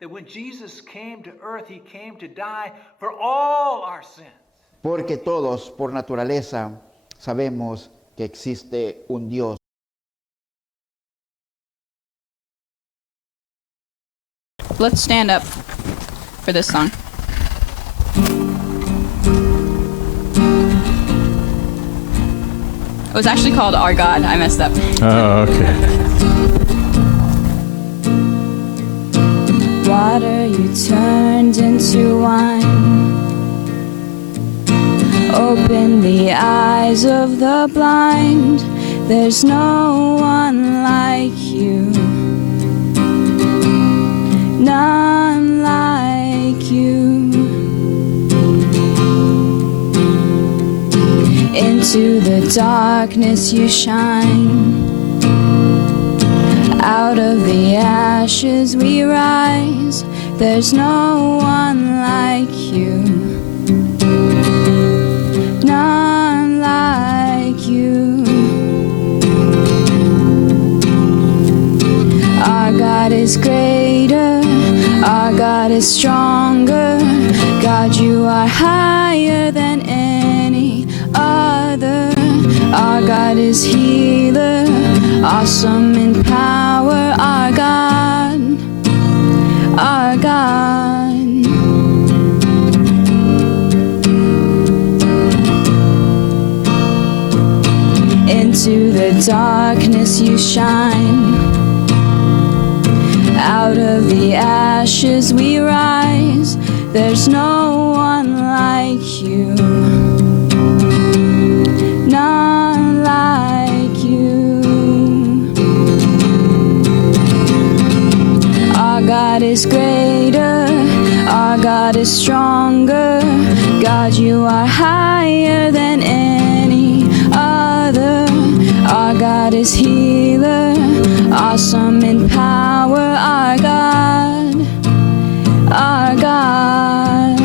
That when Jesus came to earth, he came to die for all our sins. Porque todos, por naturaleza, sabemos que existe un Dios. Let's stand up for this song. It was actually called Our God. I messed up. Oh, okay. Water you turned into wine. Open the eyes of the blind. There's no one like you. None like you. Into the darkness you shine. Out of the ashes we rise. There's no one like you. None like you. Our God is greater. Our God is stronger. God, you are higher than any other. Our God is healer, awesome in power. Our God, our God. Into the darkness you shine. Out of the ashes we rise. There's no one like you. None like you. Our God is greater. Our God is stronger. God, you are higher than any other. Our God is healer, awesome in power. Our God, our God.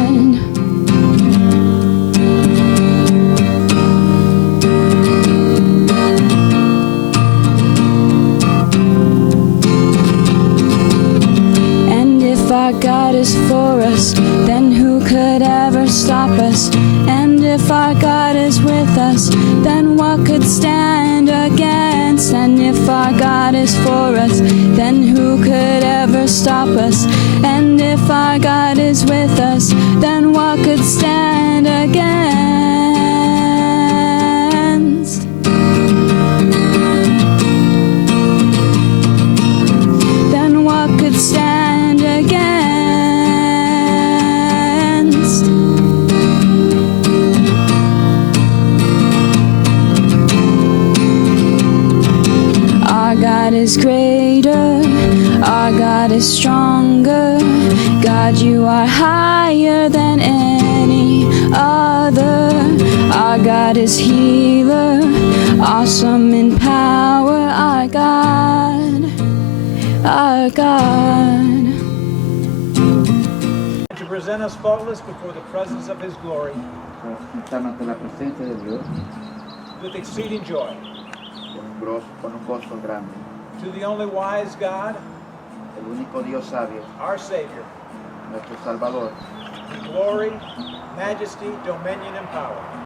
And if our God is for us, then who could ever stop us? And if our God is with us, then what could stand against? And if our God is for us, then who could ever stop us? And if our God is with us, then what could stand against? Then what could stand against? Our God is greater, our God is stronger. God, you are higher than any other. Our God is healer, awesome in power. Our God, our God. To present us faultless before the presence of his glory Ante la presencia de Dios with exceeding joy. con un gozo grande. To the only wise God, El único Dios sabio, our Savior, nuestro Salvador, be glory, majesty, dominion, and power.